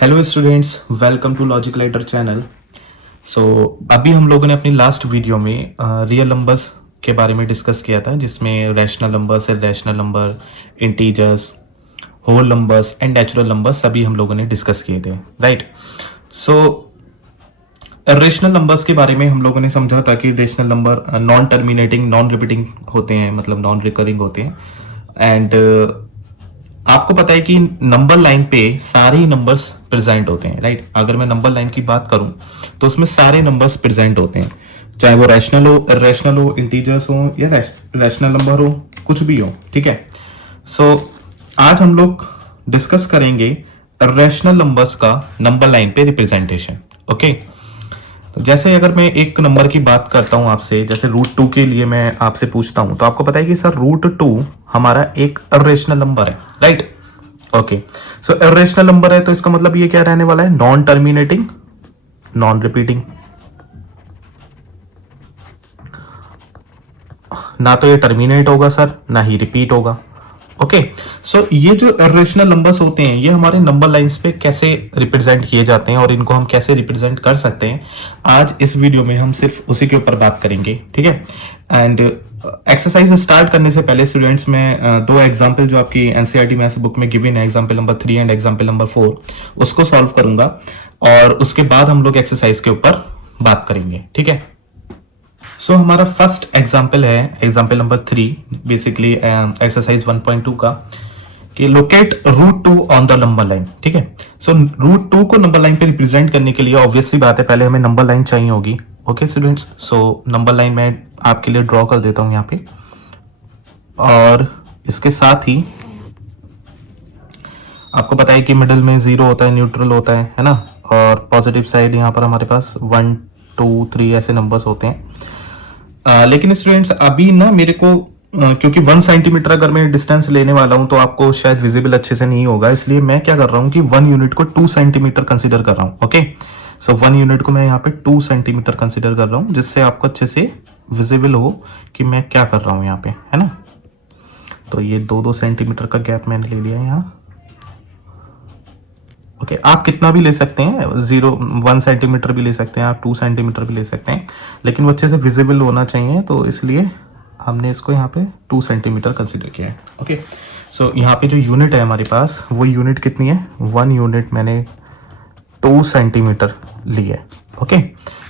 Hello students, welcome to logical writer channel. So अभी हम लोगों ने अपनी लास्ट वीडियो में रियल नंबर्स के बारे में डिस्कस किया था, जिसमें rational numbers, irrational number, integers, whole numbers and natural numbers सभी हम लोगों ने डिस्कस किए थे, राइट। सो इरैशनल नंबर्स के बारे में हम लोगों ने समझा था कि irrational number non terminating, non repeating होते हैं, मतलब नॉन रिकरिंग होते हैं। एंड आपको पता है कि नंबर लाइन पे सारे ही नंबर्स प्रेजेंट होते हैं, राइट। अगर मैं नंबर लाइन की बात करूं तो उसमें सारे नंबर्स प्रेजेंट होते हैं, चाहे वो रैशनल हो, इरैशनल हो, इंटीजर्स हो या रैशनल नंबर हो, कुछ भी हो, ठीक है। सो आज हम लोग डिस्कस करेंगे इरैशनल नंबर्स का नंबर लाइन पे रिप्रेजेंटेशन, ओके। तो जैसे अगर मैं एक नंबर की बात करता हूं आपसे, जैसे √2 के लिए मैं आपसे पूछता हूं, तो आपको पता है कि सर √2 हमारा एक इरैशनल नंबर है, राइट। ओके, सो इरैशनल नंबर है तो इसका मतलब ये क्या रहने वाला है? Non terminating, non repeating. ना तो ये टर्मिनेट होगा सर, ना ही रिपीट होगा। ओके, सो ये जो इरैशनल नंबर्स होते हैं ये हमारे नंबर लाइंस पे कैसे रिप्रेजेंट किए जाते हैं और इनको हम कैसे रिप्रेजेंट कर सकते हैं, आज इस वीडियो में हम सिर्फ उसी के ऊपर बात करेंगे, ठीक है। एंड एक्सरसाइज स्टार्ट करने से पहले स्टूडेंट्स, में दो एग्जाम्पल जो आपकी एनसीईआरटी मैथ्स बुक में गिवन है, example number 3 and example number 4, उसको सॉल्व करूंगा और उसके बाद हम लोग एक्सरसाइज के ऊपर बात करेंगे, ठीक है। सो हमारा फर्स्ट एग्जाम्पल है एग्जाम्पल नंबर 3, बेसिकली एक्सरसाइज 1.2 का, कि locate √2 on the number line, ठीक है। सो √2 को नंबर लाइन पे रिप्रेजेंट करने के लिए ऑब्वियस सी बात है, पहले हमें नंबर लाइन चाहिए होगी, okay students. So number line मैं आपके लिए ड्रॉ कर देता हूं यहाँ पे, और इसके साथ ही आपको पता है कि मिडिल में 0 होता है, न्यूट्रल होता है ना, और पॉजिटिव साइड यहाँ पर हमारे पास 1, 2, 3 ऐसे नंबर्स होते हैं। लेकिन स्टूडेंट्स अभी ना मेरे को क्योंकि 1 सेंटीमीटर अगर मैं डिस्टेंस लेने वाला हूं तो आपको शायद विजिबल अच्छे से नहीं होगा, इसलिए मैं क्या कर रहा हूं कि 1 यूनिट को 2 सेंटीमीटर कंसीडर कर रहा हूं, ओके। सो 1 यूनिट को मैं यहाँ पे 2 सेंटीमीटर कंसीडर कर रहा हूं, जिससे आपको अच्छे से विजिबल हो कि मैं क्या कर रहा हूं यहाँ पे, है ना। तो ये 2-2 सेंटीमीटर का गैप मैंने ले लिया यहाँ, ओके। आप कितना भी ले सकते हैं, 1 सेंटीमीटर भी ले सकते हैं, आप 2 सेंटीमीटर भी ले सकते हैं, लेकिन वो अच्छे से विजिबल होना चाहिए, तो इसलिए हमने इसको यहाँ पे 2 सेंटीमीटर कंसीडर किया है, ओके। सो यहाँ पे जो यूनिट है हमारे पास, वो यूनिट कितनी है? 1 यूनिट मैंने 2 सेंटीमीटर ली है, ओके,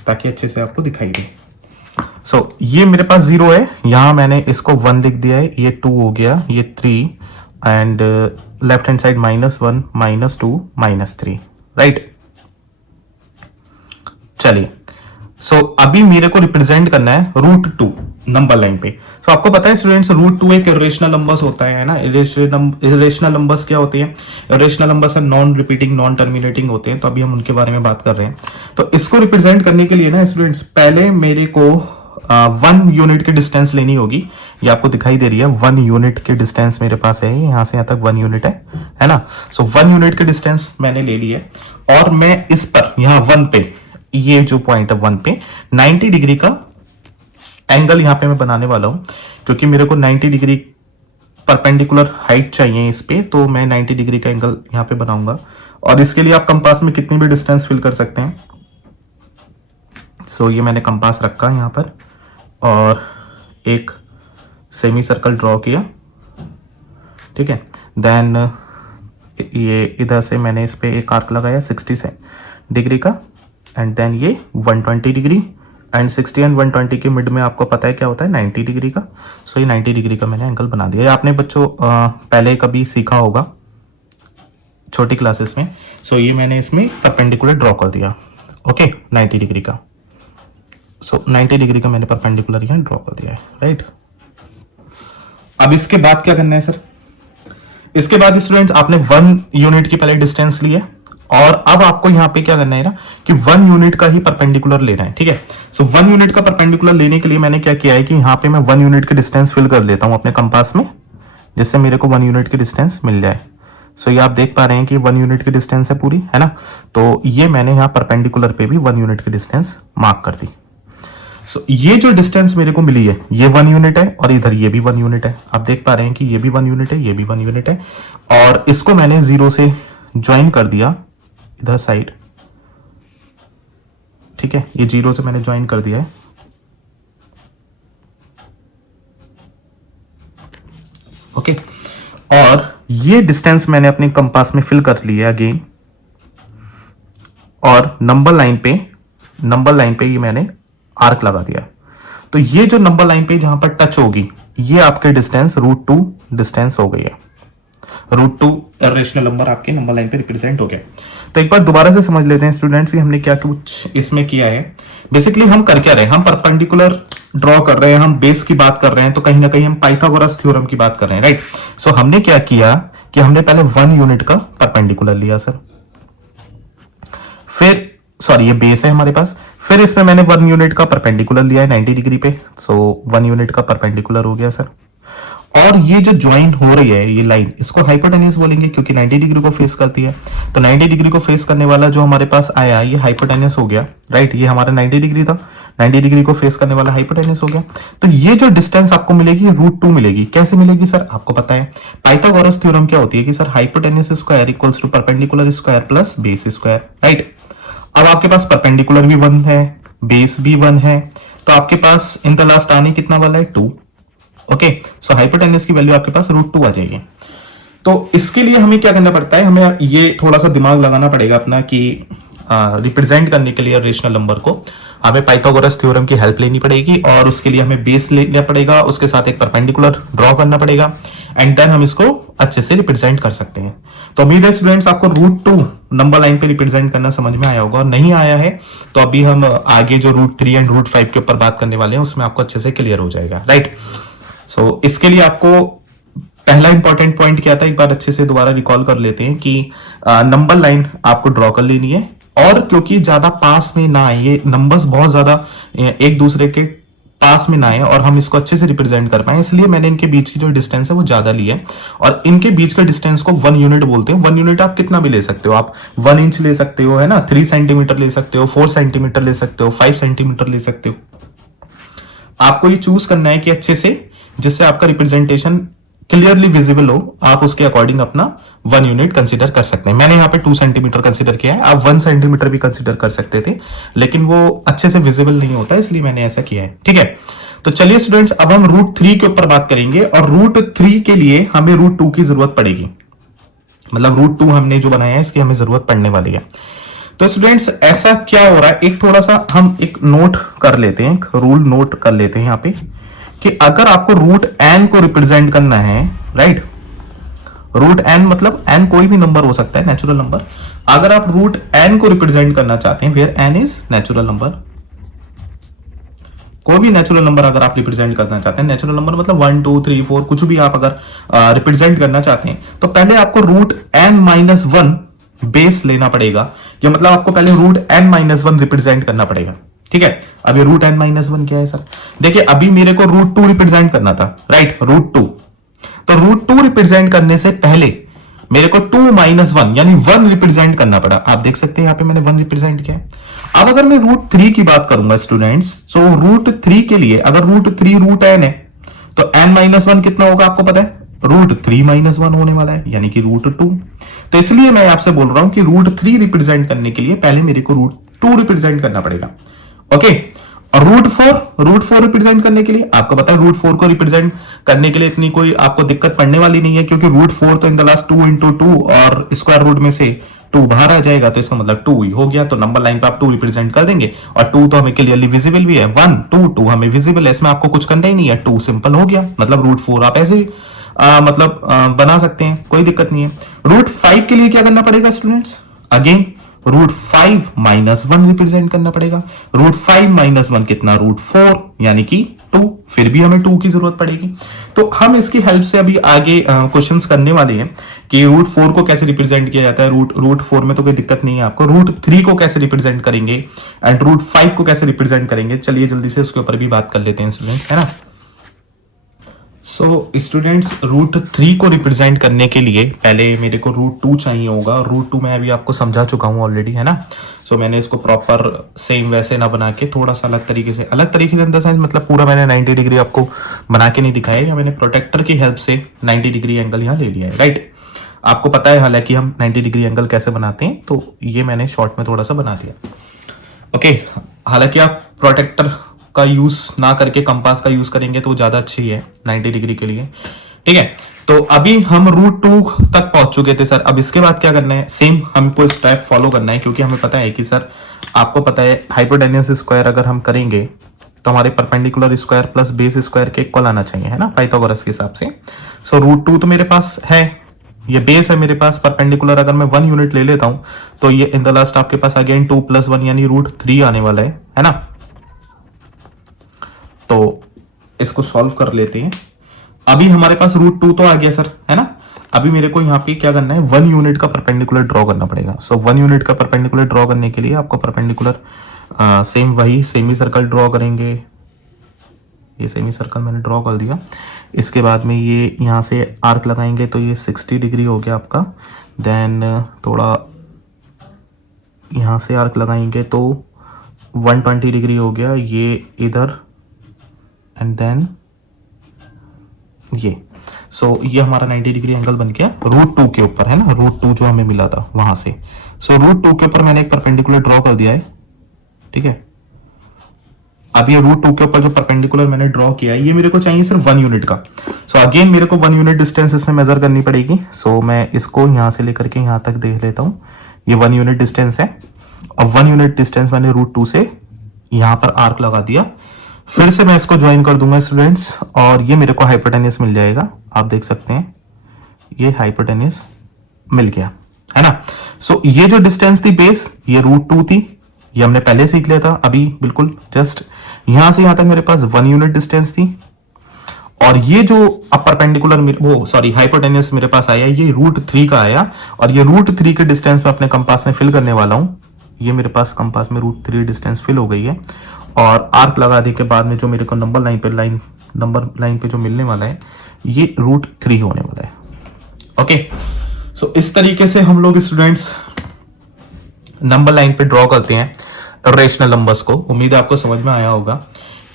ताकि अच्छे से आपको दिखाई दे। सो ये मेरे पास 0 है, यहाँ मैंने इसको 1 लिख दिया है, ये 2 हो गया, ये 3, and left hand side -1, -2, -3, right. चलिए, सो अभी मेरे को रिप्रेजेंट करना है √2 नंबर लाइन पे। सो आपको पता है स्टूडेंट्स, √2 एक इरेशनल नंबर्स होता है ना। इरेशनल नंबर्स क्या होते हैं? Irrational numbers non repeating, non terminating होते हैं, तो अभी हम उनके बारे में बात कर रहे हैं। तो इसको रिप्रेजेंट करने के लिए ना स्टूडेंट्स, पहले मेरे को 1 यूनिट की डिस्टेंस लेनी होगी। ये आपको दिखाई दे रही है, 1 यूनिट की डिस्टेंस मेरे पास है, यहाँ से यहाँ तक 1 यूनिट है ना। सो 1 यूनिट की डिस्टेंस मैंने ले ली है, और मैं इस पर यहाँ 1 पे, ये जो पॉइंट है 1 पे 90 डिग्री का एंगल यहाँ पे मैं बनाने वाला हूं, क्योंकि मेरे को 90 डिग्री परपेंडिकुलर हाइट चाहिए इस पे, तो मैं 90 डिग्री का एंगल यहाँ पे बनाऊंगा। और इसके लिए आप कंपास में कितनी भी डिस्टेंस फिल कर सकते हैं। सो ये मैंने कंपास रखा यहाँ पर और एक सेमी सर्कल ड्रॉ किया, ठीक है। देन ये इधर से मैंने इस पे एक आर्क लगाया 60 डिग्री का, एंड देन ये 120 डिग्री, एंड 60 एंड 120 के मिड में आपको पता है क्या होता है? 90 डिग्री का। सो ये 90 डिग्री का मैंने एंगल बना दिया। आपने बच्चों पहले कभी सीखा होगा छोटी क्लासेस में। सो ये मैंने इसमें परपेंडिकुलर ड्रॉ कर दिया, ओके, 90 डिग्री का। सो 90 डिग्री का मैंने परपेंडिकुलर यहाँ ड्रॉ कर दिया है, राइट। अब इसके बाद क्या करना है सर? इसके बाद स्टूडेंट्स आपने 1 यूनिट की पहले डिस्टेंस ली है, और अब आपको यहाँ पे क्या करना है ना, कि 1 यूनिट का ही परपेंडिकुलर लेना है, ठीक है। सो 1 यूनिट का परपेंडिकुलर लेने के लिए मैंने क्या किया है कि यहाँ पे मैं 1 यूनिट की डिस्टेंस फिल कर लेता हूँ अपने कंपास में, जिससे मेरे को 1 यूनिट की डिस्टेंस मिल जाए। सो ये आप देख पा रहे हैं कि 1 यूनिट की डिस्टेंस है पूरी, है ना। तो ये मैंने यहाँ परपेंडिकुलर पे भी 1 यूनिट की डिस्टेंस मार्क कर दी। सो ये जो डिस्टेंस मेरे को मिली है, ये 1 यूनिट है, और इधर ये भी 1 यूनिट है। आप देख पा रहे हैं कि ये भी 1 यूनिट है, ये भी 1 यूनिट है, और इसको मैंने 0 से ज्वाइन कर दिया इधर साइड, ठीक है, ये 0 से मैंने ज्वाइन कर दिया है। ओके, और ये डिस्टेंस मैंने अपने कंपास में फिल कर लिया अगेन, और नंबर लाइन पे ये मैंने आर्क लगा दिया। तो ये जो नंबर लाइन पे जहां पर टच होगी, ये आपके डिस्टेंस √2 डिस्टेंस हो गई है। √2 इरेशनल नंबर आपके नंबर लाइन पे रिप्रेजेंट हो गया। तो एक बार दोबारा से समझ लेते हैं स्टूडेंट्स कि हमने क्या कुछ इसमें किया है। बेसिकली हम कर क्या रहे हैं, हम परपेंडिकुलर ड्रॉ कर रहे हैं, हम बेस की बात कर रहे हैं, तो कहीं ना कहीं हम पाइथागोरस थ्योरम की बात कर रहे हैं, राइट। सो हमने क्या किया कि हमने पहले 1 यूनिट का परपेंडिकुलर लिया सर, फिर सॉरी ये बेस है हमारे पास, फिर इसमें मैंने 1 यूनिट का परपेंडिकुलर लिया है 90 डिग्री पे, सो 1 यूनिट का परपेंडिकुलर हो गया सर। और ये जो ज्वाइन हो रही है ये लाइन, इसको हाइपोटेन्यूज बोलेंगे क्योंकि 90 डिग्री को फेस करती है। तो 90 डिग्री को फेस करने वाला जो हमारे पास आया ये हाइपोटेन्यूज हो गया, राइट। ये हमारा 90 डिग्री था, 90 डिग्री को फेस करने वाला हाइपोटेन्यूज हो गया। तो ये जो डिस्टेंस आपको मिलेगी √2 मिलेगी। कैसे मिलेगी सर, आपको पता है पाइथागोरस थ्योरम क्या होती है कि sir hypotenuse square equals to perpendicular square plus base square, right. अब आपके पास परपेंडिकुलर भी 1 है, बेस भी 1 है, तो आपके पास इन द लास्ट आने कितना वाला है 2। ओके, सो हाइपोटेन्यूज की वैल्यू आपके पास √2 आ जाएगी। तो इसके लिए हमें क्या करना पड़ता है, हमें ये थोड़ा सा दिमाग लगाना पड़ेगा अपना कि रिप्रेजेंट करने के लिए रेशनल नंबर को हमें पाइथागोरस थ्योरम की हेल्प लेनी पड़ेगी, और उसके लिए हमें बेस लेना पड़ेगा, उसके साथ एक परपेंडिकुलर ड्रॉ करना पड़ेगा, एंड देन हम इसको अच्छे से रिप्रेजेंट कर सकते हैं। तो उम्मीद है स्टूडेंट्स आपको √2 नंबर लाइन पे रिप्रेजेंट करना समझ में आया होगा, और नहीं आया है तो अभी हम आगे जो √3 एंड √5 के ऊपर बात करने वाले हैं उसमें आपको अच्छे से क्लियर हो जाएगा, राइट। सो इसके लिए आपको पहला इंपॉर्टेंट पॉइंट क्या था, एक बार अच्छे से दोबारा रिकॉल कर लेते हैं कि नंबर लाइन आपको ड्रॉ कर लेनी है, और क्योंकि ज्यादा पास में ना आए, ये नंबर्स बहुत ज्यादा एक दूसरे के पास में ना आए और हम इसको अच्छे से रिप्रेजेंट कर पाए, इसलिए मैंने इनके बीच की जो डिस्टेंस है वो ज्यादा ली है। और इनके बीच का डिस्टेंस को 1 यूनिट बोलते हैं। 1 यूनिट आप कितना भी ले सकते हो, आप 1 इंच ले सकते हो, है ना, 3 सेंटीमीटर ले सकते हो, 4 सेंटीमीटर ले सकते हो, 5 सेंटीमीटर ले सकते हो। आपको ये चूज करना है कि अच्छे से, जिससे आपका रिप्रेजेंटेशन क्लियरली विजिबल हो, आप उसके अकॉर्डिंग अपना 1 यूनिट कंसीडर कर सकते हैं। मैंने यहाँ पे 2 सेंटीमीटर कंसीडर किया है, आप 1 सेंटीमीटर भी कंसीडर कर सकते थे, लेकिन वो अच्छे से विजिबल नहीं होता, इसलिए मैंने ऐसा किया है, ठीक है। तो चलिए स्टूडेंट्स, अब हम √3 के ऊपर बात करेंगे, और √3 के लिए हमें √2 की जरूरत पड़ेगी, मतलब √2 हमने जो बनाया है इसकी हमें जरूरत पड़ने वाली है। तो स्टूडेंट्स ऐसा क्या हो रहा है, एक थोड़ा सा हम एक नोट कर लेते हैं, एक रूल नोट कर लेते हैं यहाँ पे, कि अगर आपको √n को रिप्रेजेंट करना है, राइट, √n मतलब n कोई भी नंबर हो सकता है, नेचुरल नंबर। अगर आप √n को रिप्रेजेंट करना चाहते हैं, where n is natural number, कोई भी नेचुरल नंबर अगर आप रिप्रेजेंट करना चाहते हैं, नेचुरल नंबर मतलब 1 2 3 4 कुछ भी आप अगर रिप्रेजेंट करना चाहते हैं, तो पहले आपको √n-1 बेस लेना पड़ेगा। ये मतलब आपको पहले √n-1 रिप्रेजेंट करना पड़ेगा, ठीक है। अभी √n-1 क्या है सर, देखिए अभी मेरे को √2 रिप्रेजेंट करना था, राइट, √2। तो √2 रिप्रेजेंट करने से पहले मेरे को 2-1 यानी 1 रिप्रेजेंट करना पड़ा। आप देख सकते हैं यहाँ पे मैंने 1 रिप्रेजेंट किया। अब अगर मैं √3 की बात करूंगा स्टूडेंट्स, तो √3 के लिए अगर √3 √n है तो n-1 कितना होगा आपको पता है, √3-1 होने वाला है, यानी कि √2। तो इसलिए मैं आपसे बोल रहा हूं कि √3 रिप्रेजेंट करने के लिए पहले मेरे को √2 रिप्रेजेंट करना पड़ेगा, ओके। और √4 रिप्रेजेंट करने के लिए आपको पता है √4 को रिप्रेजेंट करने के लिए इतनी कोई आपको दिक्कत पड़ने वाली नहीं है, क्योंकि √4 तो इन द लास्ट 2 × 2 और स्क्वायर रूट में से 2 बाहर आ जाएगा, तो इसका मतलब 2 ही हो गया। तो नंबर लाइन पे आप 2 रिप्रेजेंट कर देंगे, और 2 तो हमें क्लियरली विजिबल भी है, 1 2 2 हमें विजिबल है, इसमें आपको कुछ करना ही नहीं है, 2 सिंपल हो गया। मतलब √4 आप ऐसे ही बना सकते हैं, कोई दिक्कत नहीं है। √5 के लिए क्या करना पड़ेगा स्टूडेंट्स, अगेन √5-1 रिप्रेजेंट करना पड़ेगा। √5-1 कितना, √4 यानी कि 2, फिर भी हमें 2 की जरूरत पड़ेगी। तो हम इसकी हेल्प से अभी आगे क्वेश्चंस करने वाले हैं कि √4 को कैसे रिप्रेजेंट किया जाता है। √4 में तो कोई दिक्कत नहीं है आपको। √3 को कैसे रिप्रेजेंट करेंगे एंड √5 को कैसे रिप्रेजेंट करेंगे, चलिए जल्दी से उसके ऊपर भी बात कर लेते हैं स्टूडेंट्स, है ना। सो स्टूडेंट्स √3 को रिप्रेजेंट करने के लिए पहले मेरे को √2 चाहिए होगा। √2 मैं अभी आपको समझा चुका हूं ऑलरेडी, है ना। सो मैंने इसको प्रॉपर सेम वैसे ना बना के थोड़ा सा अलग तरीके से इन द सेंस मतलब पूरा मैंने 90 डिग्री आपको बना के नहीं दिखाया, या मैंने प्रोटेक्टर की हेल्प से 90 डिग्री एंगल यहाँ ले लिया है, राइट। आपको पता है हालांकि हम 90 डिग्री एंगल कैसे बनाते हैं, तो ये मैंने शॉर्ट में थोड़ा सा बना दिया। ओके, हालांकि आप प्रोटेक्टर का यूज ना करके कंपास का यूज करेंगे तो ज्यादा अच्छी है 90 डिग्री के लिए। ठीक है, तो अभी हम रूट 2 तक पहुंच चुके थे सर। अब इसके बाद क्या करना है, सेम हमको स्टेप फॉलो करना है, क्योंकि हमें पता है कि सर आपको पता है हाइपोटेन्यूज स्क्वायर अगर हम करेंगे तो हमारे perpendicular square plus base square के इक्वल आना चाहिए, है ना, पाइथागोरस के हिसाब से। सो रूट 2 तो मेरे पास है, ये बेस है मेरे पास। परपेंडिकुलर अगर मैं 1 यूनिट ले लेता हूं तो ये इन द लास्ट आपके पास अगेन 2 + 1 यानी √3 आने वाला है ना। तो इसको सॉल्व कर लेते हैं। अभी हमारे पास √2 तो आ गया सर, है ना। अभी मेरे को यहाँ पे क्या करना है, 1 यूनिट का परपेंडिकुलर ड्रॉ करना पड़ेगा। सो 1 यूनिट का परपेंडिकुलर ड्रॉ करने के लिए आपको परपेंडिकुलर सेम वही सेमी सर्कल ड्रॉ करेंगे। ये सेमी सर्कल मैंने ड्रॉ कर दिया। इसके बाद में ये यहाँ से आर्क लगाएंगे तो ये 60 डिग्री हो गया आपका। देन थोड़ा यहाँ से आर्क लगाएंगे तो 120 डिग्री हो गया ये इधर, एंड देन ये। सो ये हमारा 90 डिग्री एंगल बन गया √2 के ऊपर, है ना, √2 जो हमें मिला था वहां से। सो √2 के ऊपर मैंने एक परपेंडिकुलर ड्रॉ कर दिया है। ठीक है, अब ये √2 के ऊपर जो परपेंडिकुलर मैंने ड्रॉ किया है ये मेरे को चाहिए सिर्फ 1 यूनिट का। सो अगेन मेरे को 1 यूनिट डिस्टेंस इसमें मेजर करनी पड़ेगी। सो मैं इसको यहाँ से लेकर के यहाँ तक देख लेता हूँ। ये 1 यूनिट डिस्टेंस है, और 1 यूनिट डिस्टेंस मैंने √2 से यहाँ पर आर्क लगा दिया। फिर से मैं इसको ज्वाइन कर दूंगा स्टूडेंट्स, और ये मेरे को हाइपोटेन्यूज मिल जाएगा। आप देख सकते हैं ये हाइपोटेन्यूज मिल गया, है ना। सो ये जो डिस्टेंस थी बेस, ये √2 थी, ये हमने पहले सीख लिया था। अभी बिल्कुल जस्ट यहां से यहां तक मेरे पास 1 यूनिट डिस्टेंस थी, और ये जो परपेंडिकुलर वो सॉरी हाइपोटेन्यूज मेरे पास आया ये √3 का आया, और ये √3 के डिस्टेंस में अपने कंपास में फिल करने वाला हूं। ये मेरे पास कंपास में √3 डिस्टेंस फिल हो गई है, और आर्क लगा देने के बाद में जो मेरे को नंबर लाइन पे जो मिलने वाला है ये √3 होने वाला है। ओके, सो इस तरीके से हम लोग स्टूडेंट्स नंबर लाइन पे ड्रॉ करते हैं रेशनल नंबर्स को। उम्मीद है आपको समझ में आया होगा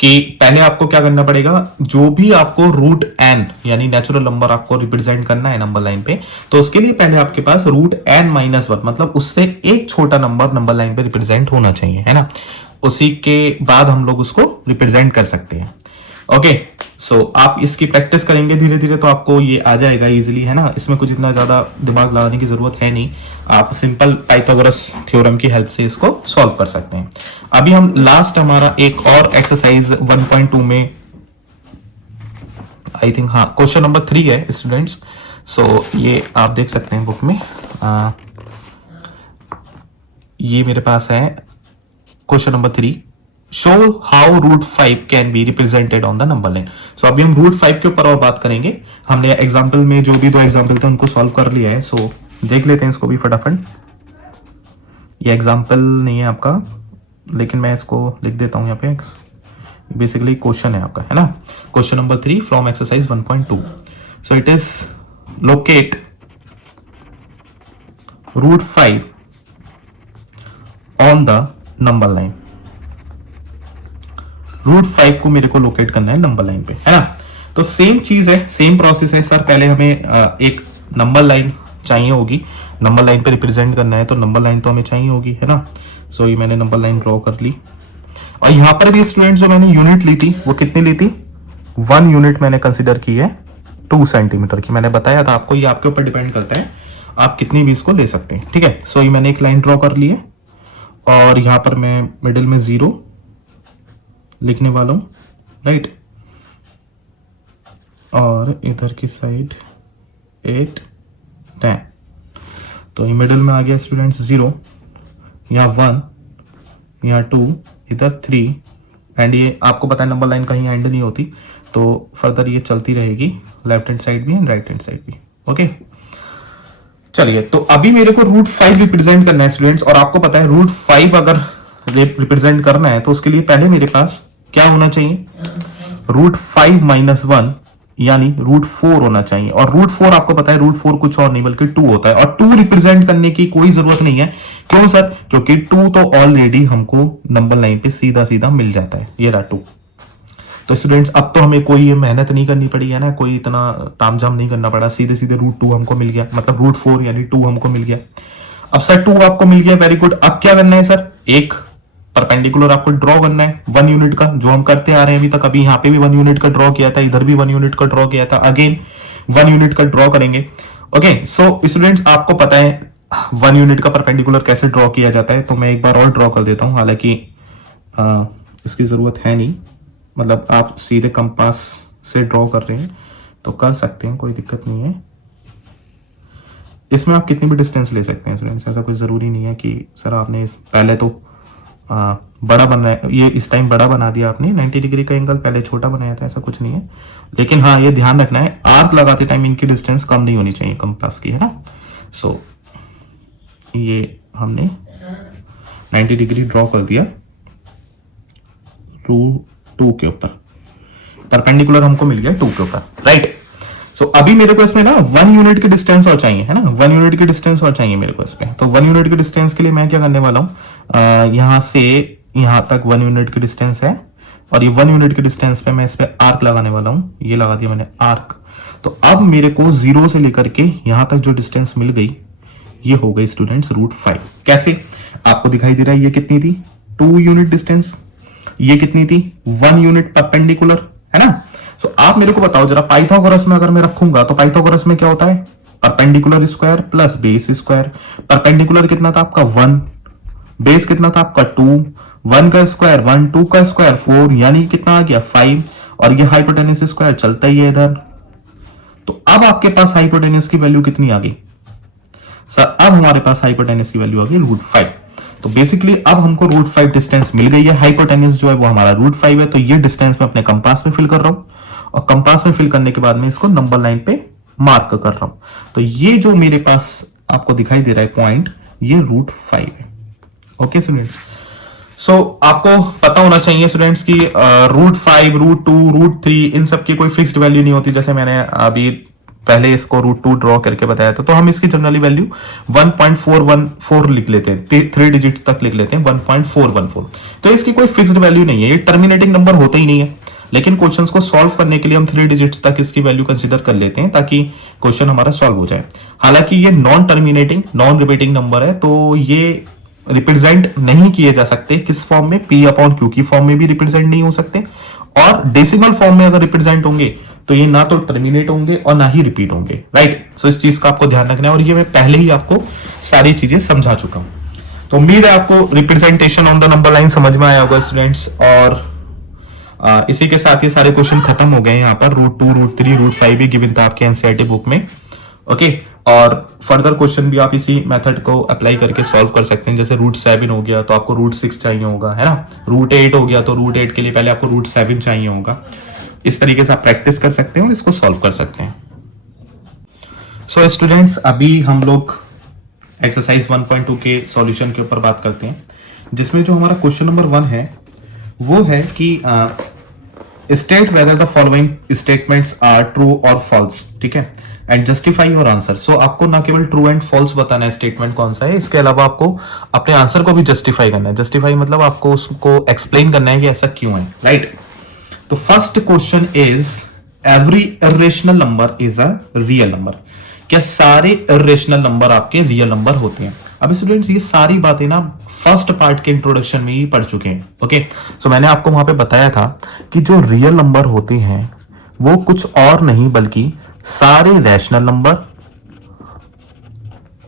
कि पहले आपको क्या करना पड़ेगा, जो भी आपको √n यानी नेचुरल नंबर आपको रिप्रेजेंट करना है नंबर लाइन पे, तो उसके लिए पहले आपके पास √n-1 मतलब उससे एक छोटा नंबर लाइन पे रिप्रेजेंट होना चाहिए, है ना। उसी के बाद हम लोग उसको रिप्रेजेंट कर सकते हैं। ओके, सो आप इसकी प्रैक्टिस करेंगे धीरे धीरे तो आपको ये आ जाएगा इजीली, है ना। इसमें कुछ इतना ज्यादा दिमाग लगाने की जरूरत है नहीं, आप सिंपल पाइथागोरस थ्योरम की हेल्प से इसको सॉल्व कर सकते हैं। अभी हम लास्ट हमारा एक और एक्सरसाइज 1.2 में आई थिंक हाँ क्वेश्चन नंबर 3 है स्टूडेंट्स। सो ये आप देख सकते हैं बुक में, ये मेरे पास है question number 3, show how √5 can be represented on the number line. So अभी हम √5 के ऊपर और बात करेंगे। हमने एग्जाम्पल में जो भी 2 एग्जाम्पल थे उनको सॉल्व कर लिया है। सो देख लेते हैं इसको भी फटाफट। ये एग्जाम्पल नहीं है आपका, लेकिन मैं इसको लिख देता हूं यहाँ पे। बेसिकली क्वेश्चन है आपका, है ना, question number 3 from exercise 1.2। So it is locate √5 on the number line. √5 को मेरे को लोकेट करना है नंबर लाइन पे, है ना। तो सेम चीज है, सेम प्रोसेस है सर। पहले हमें एक नंबर लाइन चाहिए होगी, नंबर लाइन पे रिप्रेजेंट करना है तो नंबर लाइन तो हमें चाहिए होगी, है ना। सो ये मैंने नंबर लाइन ड्रॉ कर ली, और यहां पर भी स्टूडेंट जो मैंने यूनिट ली थी वो कितनी ली थी, 1 यूनिट मैंने कंसिडर की है 2 सेंटीमीटर की। मैंने बताया था आपको, ये आपके ऊपर डिपेंड करता है आप कितनी भी इसको ले सकते हैं। ठीक है, सो ये मैंने एक लाइन ड्रॉ कर ली है, और यहां पर मैं मिडिल में 0 लिखने वाला हूं, राइट, और इधर की साइड 8 10। तो ये मिडिल में आ गया स्टूडेंट्स 0, यहाँ 1, यहाँ 2, इधर 3, एंड ये आपको पता है नंबर लाइन कहीं एंड नहीं होती, तो फर्दर ये चलती रहेगी लेफ्ट हैंड साइड भी एंड राइट हैंड साइड भी। ओके, चलिए, तो अभी मेरे को √5 रिप्रेजेंट करना है स्टूडेंट्स, और आपको पता है √5 अगर रिप्रेजेंट करना है तो उसके लिए पहले मेरे पास क्या होना चाहिए, √5 - 1 यानी √4 होना चाहिए। और √4 आपको पता है √4 कुछ और नहीं बल्कि 2 होता है, और 2 रिप्रेजेंट करने की कोई जरूरत नहीं है। क्यों सर, क्योंकि 2 तो ऑलरेडी हमको नंबर लाइन पे सीधा सीधा मिल जाता है, ये रहा 2। तो स्टूडेंट्स अब तो हमें कोई मेहनत नहीं करनी पड़ी है ना, कोई इतना तामझाम नहीं करना पड़ा, सीधे सीधे रूट 2 हमको मिल गया, मतलब रूट 4 यानी 2 हमको मिल गया। अब सर 2 आपको मिल गया, वेरी गुड। अब क्या करना है सर, एक परपेंडिकुलर आपको ड्रॉ करना है 1 यूनिट का, जो हम करते आ रहे हैं अभी तक। अभी यहाँ पे भी 1 यूनिट का ड्रॉ किया था, इधर भी 1 यूनिट का ड्रॉ किया था, अगेन 1 यूनिट का ड्रॉ करेंगे। ओके सो स्टूडेंट्स आपको पता है 1 यूनिट का परपेंडिकुलर कैसे ड्रॉ किया जाता है, तो मैं एक बार और ड्रॉ कर देता हूं, हालांकि इसकी जरूरत है नहीं, मतलब आप सीधे कंपास से ड्रॉ कर रहे हैं तो कर सकते हैं, कोई दिक्कत नहीं है। इसमें आप कितनी भी डिस्टेंस ले सकते हैं स्टूडेंट्स, ऐसा कोई ज़रूरी नहीं है कि सर आपने पहले तो बड़ा बना ये इस टाइम बड़ा बना दिया आपने 90 डिग्री का एंगल, पहले छोटा बनाया था, ऐसा कुछ नहीं है। लेकिन हाँ ये ध्यान रखना है आर्क लगाते टाइम इनकी डिस्टेंस कम नहीं होनी चाहिए कंपास की, है ना। सो ये हमने 90 डिग्री ड्रॉ कर दिया रूट 2 के ऊपर, परपेंडिकुलर हमको मिल गया 2 के ऊपर, राइट। सो अभी मेरे को इसमें ना 1 यूनिट की डिस्टेंस और चाहिए, है ना, 1 यूनिट की डिस्टेंस और चाहिए मेरे को इसमें। तो 1 यूनिट की डिस्टेंस के लिए मैं क्या करने वाला हूं, यहां से यहां तक 1 यूनिट की डिस्टेंस है, और ये 1 यूनिट की डिस्टेंस पे मैं इस पे आर्क लगाने वाला हूं, ये लगा दिया मैंने आर्क। तो अब मेरे को 0 से लेकर के यहां तक जो डिस्टेंस मिल गई ये हो गई स्टूडेंट्स रूट 5। कैसे आपको दिखाई दे रहा है, ये कितनी थी 2 यूनिट डिस्टेंस, ये कितनी थी 1 यूनिट परपेंडिकुलर, है ना। सो आप मेरे को बताओ जरा, पाइथागोरस में अगर मैं रखूंगा तो पाइथागोरस में क्या होता है, perpendicular square plus base square. Perpendicular कितना था आपका 1, बेस कितना था आपका 2, 1 का स्क्वायर 1, 2 का स्क्वायर 4, यानी कितना आ गया 5, और ये हाइपोटेनस स्क्वायर चलता ही है इधर। तो अब आपके पास हाइपोटेनस की वैल्यू कितनी आ गई सर, अब हमारे पास हाइपोटेनस की वैल्यू आ गई रूट 5। तो बेसिकली अब हमको रूट 5 डिस्टेंस मिल गई है, हाइपोटेनस जो है वो हमारा रूट 5 है। तो ये डिस्टेंस मैं अपने कंपास में फिल कर रहा हूं, और कंपास में फिल करने के बाद में इसको नंबर लाइन पे मार्क कर रहा हूं। तो ये जो मेरे पास आपको दिखाई दे रहा है पॉइंट, ये रूट 5 है। ओके स्टूडेंट्स, सो आपको पता होना चाहिए स्टूडेंट्स की रूट 5, रूट 2, रूट 3 इन सब की कोई फिक्स्ड वैल्यू नहीं होती। जैसे मैंने अभी पहले इसको रूट 2 ड्रॉ करके बताया था, तो हम इसकी जनरली वैल्यू 1.414 लिख लेते हैं, 3 डिजिट तक लिख लेते हैं 1.414। तो इसकी कोई फिक्स्ड वैल्यू नहीं है, ये टर्मिनेटिंग नंबर होते ही नहीं है। लेकिन क्वेश्चंस को सॉल्व करने के लिए हम 3 डिजिट्स तक इसकी वैल्यू कंसीडर कर लेते हैं, ताकि क्वेश्चन हमारा सॉल्व हो जाए। हालांकि ये non terminating non repeating number है, तो ये रिप्रेजेंट नहीं किए जा सकते किस फॉर्म में, P/Q की फॉर्म में भी रिप्रेजेंट नहीं हो सकते, और डेसिमल फॉर्म में अगर रिप्रेजेंट होंगे तो ये ना तो टर्मिनेट होंगे और ना ही रिपीट होंगे, राइट। सो इस चीज का आपको ध्यान रखना है, और ये मैं पहले ही आपको सारी चीजें समझा चुका हूं। तो उम्मीद है आपको representation on the number line समझ में आया होगा स्टूडेंट्स। और इसी के साथ ये सारे क्वेश्चन खत्म हो गए यहाँ पर। रूट 2, रूट 3, रूट 5 भी गिवन था आपके एनसीईआरटी बुक में, ओके। और फर्दर क्वेश्चन भी आप इसी मेथड को अप्लाई करके सॉल्व कर सकते हैं। जैसे रूट 7 हो गया तो आपको रूट 6 चाहिए होगा, है ना। रूट 8 हो गया तो रूट 8 के लिए पहले आपको रूट 7 चाहिए होगा। इस तरीके से आप प्रैक्टिस कर सकते हैं और इसको सॉल्व कर सकते हैं। सो स्टूडेंट्स, अभी हम लोग एक्सरसाइज 1.2 के सॉल्यूशन के ऊपर बात करते हैं, जिसमें जो हमारा क्वेश्चन नंबर 1 है वो है कि state whether the following statements are true और फॉल्स, ठीक है, and justify your answer. So आपको ना केवल ट्रू एंड फॉल्स बताना है स्टेटमेंट कौन सा है, इसके अलावा आपको अपने आंसर को भी जस्टिफाई करना है। जस्टिफाई मतलब आपको उसको एक्सप्लेन करना है कि ऐसा क्यों है, राइट। तो first question is every irrational number is a real number. क्या सारे इरेशनल नंबर आपके रियल नंबर होते हैं? अब स्टूडेंट्स ये सारी बातें ना फर्स्ट पार्ट के इंट्रोडक्शन में ही पढ़ चुके हैं, ओके। सो मैंने आपको वहां पे बताया था कि जो रियल नंबर होते हैं वो कुछ और नहीं बल्कि सारे रैशनल नंबर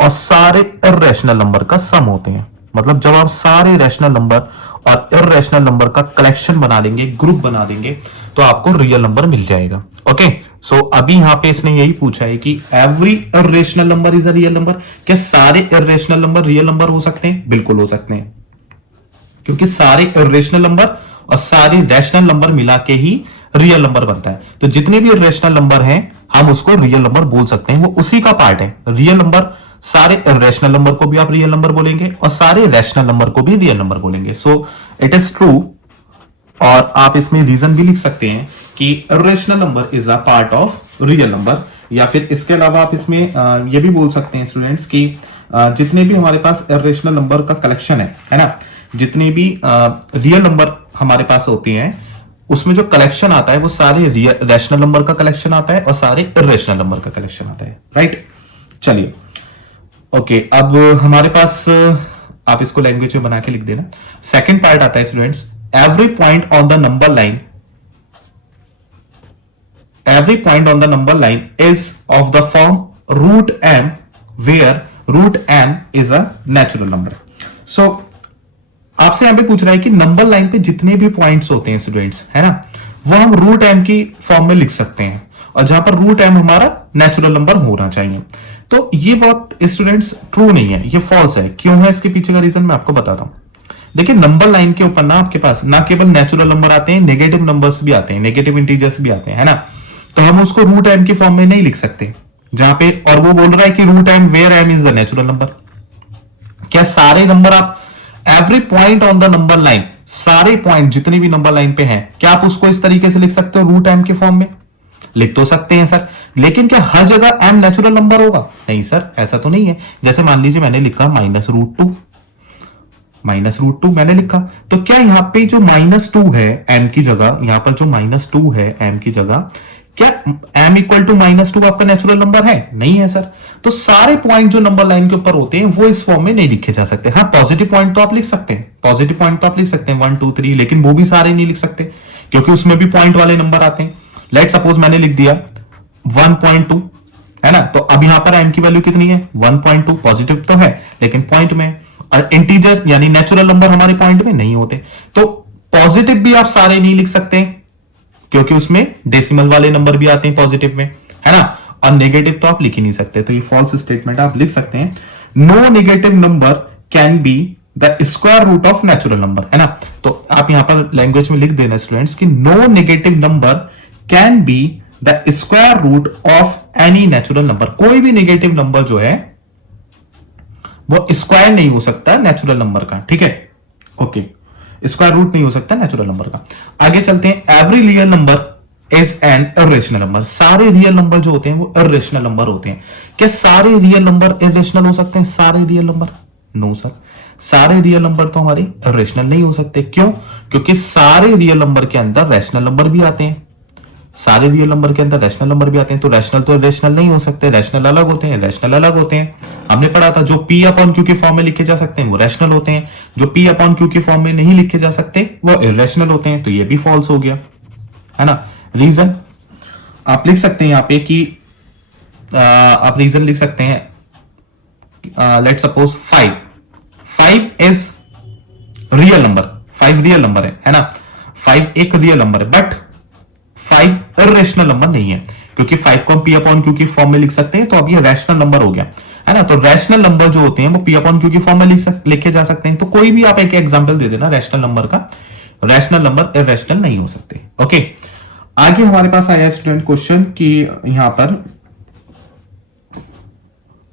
और सारे इरेशनल नंबर का सम होते हैं। मतलब जब आप सारे रैशनल नंबर और इरेशनल नंबर का कलेक्शन बना देंगे, ग्रुप बना देंगे, तो आपको रियल नंबर मिल जाएगा, ओके। सो अभी यहां पे इसने यही पूछा है कि every irrational number is a real number. क्या सारे इरेशनल नंबर रियल नंबर हो सकते हैं? बिल्कुल हो सकते हैं, क्योंकि सारे इरेशनल नंबर और सारे रैशनल नंबर मिला के ही रियल नंबर बनता है। तो जितने भी इरेशनल नंबर हैं हम उसको रियल नंबर बोल सकते हैं, वो उसी का पार्ट है। रियल नंबर, सारे इरेशनल नंबर को भी आप रियल नंबर बोलेंगे और सारे रैशनल नंबर को भी रियल नंबर बोलेंगे। So it is true. और आप इसमें रीजन भी लिख सकते हैं कि irrational number is a part of real number, या फिर इसके अलावा आप इसमें ये भी बोल सकते हैं स्टूडेंट्स कि जितने भी हमारे पास इरेशनल नंबर का कलेक्शन है ना, जितने भी रियल नंबर हमारे पास होते हैं उसमें जो कलेक्शन आता है वो सारे रैशनल नंबर का कलेक्शन आता है और सारे इरेशनल नंबर का कलेक्शन आता है, राइट। चलिए ओके, अब हमारे पास आप इसको लैंग्वेज में बना के लिख देना। सेकंड पार्ट आता है students, every point on the number line, every point on the number line is of the form root m, where root m is a natural number. So आपसे यहां पे पूछ रहा है कि नंबर लाइन पे जितने भी पॉइंट्स होते हैं स्टूडेंट्स, है ना, वो हम रूट एम की फॉर्म में लिख सकते हैं, और जहां पर रूट एम हमारा नेचुरल नंबर होना चाहिए। तो ये बात स्टूडेंट्स ट्रू नहीं है, ये फॉल्स है। क्यों है, इसके पीछे का रीजन मैं आपको बताता हूं। देखिए नंबर लाइन के ऊपर ना आपके पास ना केवल नेचुरल नंबर आते हैं, नेगेटिव नंबर्स भी आते हैं, नेगेटिव इंटीजर्स भी आते हैं, है ना। तो हम उसको रूट एम की फॉर्म में नहीं लिख सकते जहां पे, और वो बोल रहा है कि root m where m is the natural number. क्या सारे नंबर आप every point on the number line, सारे पॉइंट जितने भी नंबर लाइन पे हैं, क्या आप उसको इस तरीके से लिख सकते हो रूट एम के फॉर्म में? लिख तो सकते हैं सर, लेकिन क्या हर जगह एम नेचुरल नंबर होगा? नहीं सर, ऐसा तो नहीं है। जैसे मान लीजिए मैंने लिखा -√2, -√2 मैंने लिखा, तो क्या यहां पे जो -2 है एम की जगह, यहां पर जो -2 है एम की जगह, क्या m इक्वल टू -2 आपका नेचुरल नंबर है? नहीं है सर। तो सारे पॉइंट जो नंबर लाइन के ऊपर होते हैं वो इस फॉर्म में नहीं लिखे जा सकते। हाँ, पॉजिटिव पॉइंट तो आप लिख सकते हैं, पॉजिटिव पॉइंट तो आप लिख सकते हैं 1 2 3, लेकिन वो भी सारे नहीं लिख सकते क्योंकि उसमें भी पॉइंट वाले नंबर आते हैं। लेट सपोज मैंने लिख दिया 1.2, है ना, तो अब यहां पर m की वैल्यू कितनी है? 1.2। पॉजिटिव तो है लेकिन पॉइंट में, और इंटीजर यानी नेचुरल नंबर हमारे पॉइंट में नहीं होते। तो पॉजिटिव भी आप सारे नहीं लिख सकते क्योंकि उसमें डेसिमल वाले नंबर भी आते हैं पॉजिटिव में, है ना, और नेगेटिव तो आप लिख ही नहीं सकते। तो ये फॉल्स स्टेटमेंट आप लिख सकते हैं, no negative number can be the square root of natural number, है ना। तो आप यहां पर लैंग्वेज में लिख देना स्टूडेंट्स कि no negative number can be the square root of any natural number. कोई भी नेगेटिव नंबर जो है वो स्क्वायर नहीं हो सकता नेचुरल नंबर का, ठीक है, ओके, स्क्वायर रूट नहीं हो सकता नेचुरल नंबर का। आगे चलते हैं, every real number is an irrational number. सारे रियल नंबर जो होते हैं वो इर्रेशनल नंबर होते हैं। क्या सारे रियल नंबर इर्रेशनल हो सकते हैं? सारे रियल नंबर? नो सर, सारे रियल नंबर तो हमारे इर्रेशनल नहीं हो सकते। क्यों? क्योंकि सारे रियल नंबर के अंदर रैशनल नंबर भी आते हैं, सारे रियल नंबर के अंदर रैशनल नंबर भी आते हैं। तो रैशनल तो रैशनल नहीं हो सकते, रैशनल अलग होते हैं, रैशनल अलग होते हैं। हमने पढ़ा था जो P अपॉन Q के फॉर्म में लिखे जा सकते हैं वो रैशनल होते हैं, जो P अपॉन Q के फॉर्म में नहीं लिखे जा सकते वो इररेशनल होते हैं। तो ये भी फॉल्स हो गया, है ना। रीजन आप लिख सकते हैं यहां पे कि आप रीजन लिख सकते हैं, let suppose 5 is real number, 5 real number है ना, 5 एक रियल नंबर है, बट 5 इर्रेशनल नंबर नहीं है, क्योंकि 5 को हम P अपॉन Q की फॉर्म में लिख सकते हैं। तो अब ये रैशनल नंबर हो गया, है ना। तो रैशनल नंबर जो होते हैं वो P अपॉन Q की फॉर्म में लिखे जा सकते हैं। तो कोई भी आप एक एग्जांपल दे देना रैशनल नंबर का, रैशनल नंबर इर्रेशनल नहीं हो सकते। ओके, आगे हमारे पास आया स्टूडेंट क्वेश्चन कि यहां पर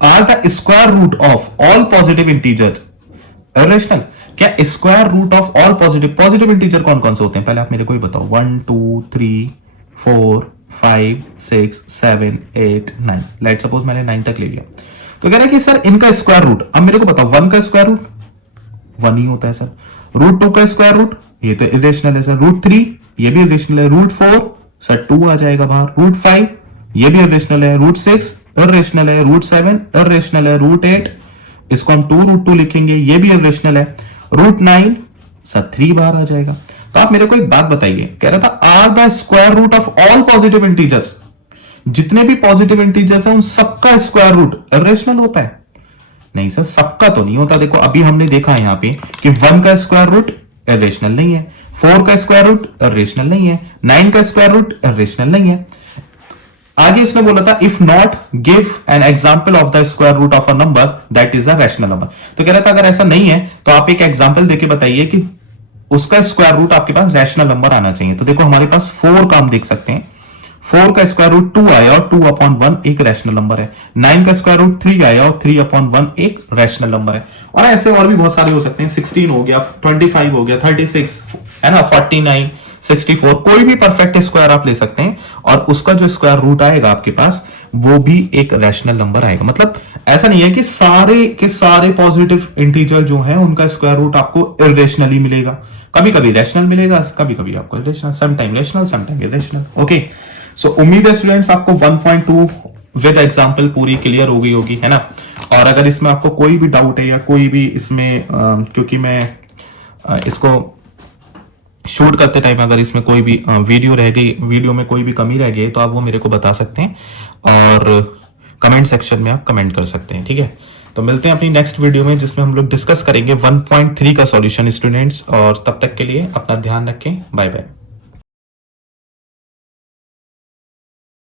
are the square root of all positive integer irrational. क्या square root of all positive integer कौन कौन से होते हैं? पहले आप मेरे को ही बताओ। 1 2 3 4 5 6 7 8 9, लेट सपोज मैंने 9 तक ले लिया। तो कह रहा है कि सर इनका स्क्वायर रूट, अब मेरे को बताओ 1 का स्क्वायर रूट 1 ही होता है सर, रूट 2 का स्क्वायर रूट ये तो इरेशनल है सर, रूट 3 ये भी इरेशनल है, रूट 4 सर 2 आ जाएगा बाहर, रूट 5 ये भी इरेशनल है, रूट 6 इरेशनल है, रूट 7 इरेशनल है, रूट 8 इसको हम 2√2 लिखेंगे ये भी इरेशनल है, रूट 9 सर 3 बाहर आ जाएगा। तो आप मेरे को एक बात बताइए, कह रहा था are the square root of all positive integers, जितने भी पॉजिटिव इंटीजर्स हैं उन सबका स्क्वायर रूट इरेशनल होता है? नहीं सर, सबका तो नहीं होता। देखो अभी हमने देखा यहां पे कि 1 का स्क्वायर रूट इरेशनल नहीं है, 4 का स्क्वायर रूट इरेशनल नहीं है, 9 का स्क्वायर रूट इरेशनल नहीं है। आगे इसने बोला था if not give an example of the square root of a number that is a rational number. तो कह रहा था अगर ऐसा नहीं है तो आप एक एग्जांपल देके बताइए कि उसका स्क्वायर रूट आपके पास रैशनल नंबर आना चाहिए। तो देखो हमारे पास 4 का हम देख सकते हैं, 4 का स्क्वायर रूट 2 आया और 2/1 एक रैशनल नंबर है, 9 का स्क्वायर रूट 3 आया और 3/1 एक रैशनल नंबर है। और ऐसे और भी बहुत सारे हो सकते हैं, 16 हो गया, 25 हो गया, 36 है ना, 49 64, कोई भी परफेक्ट स्क्वायर आप ले सकते हैं और उसका जो स्क्वायर रूट आएगा आपके पास वो भी एक रैशनल नंबर आएगा। मतलब ऐसा नहीं है कि सारे के सारे पॉजिटिव इंटीजर जो है उनका स्क्वायर रूट आपको इरेशनली मिलेगा, कभी कभी रैशनल मिलेगा, कभी कभी आपको irrational, some time rational some time irrational. Okay, so उम्मीद है स्टूडेंट्स आपको 1.2 विद एग्जांपल पूरी क्लियर हो गई होगी, है ना। और अगर इसमें आपको कोई भी डाउट है या कोई भी इसमें क्योंकि मैं इसको शूट करते टाइम अगर इसमें कोई भी वीडियो रह गई, वीडियो में कोई भी कमी रह गई, तो आप वो मेरे को बता सकते हैं और कमेंट सेक्शन में आप कमेंट कर सकते हैं, ठीक है। तो मिलते हैं अपनी नेक्स्ट वीडियो में जिसमें हम लोग डिस्कस करेंगे 1.3 का सॉल्यूशन स्टूडेंट्स, और तब तक के लिए अपना ध्यान रखें। Bye bye.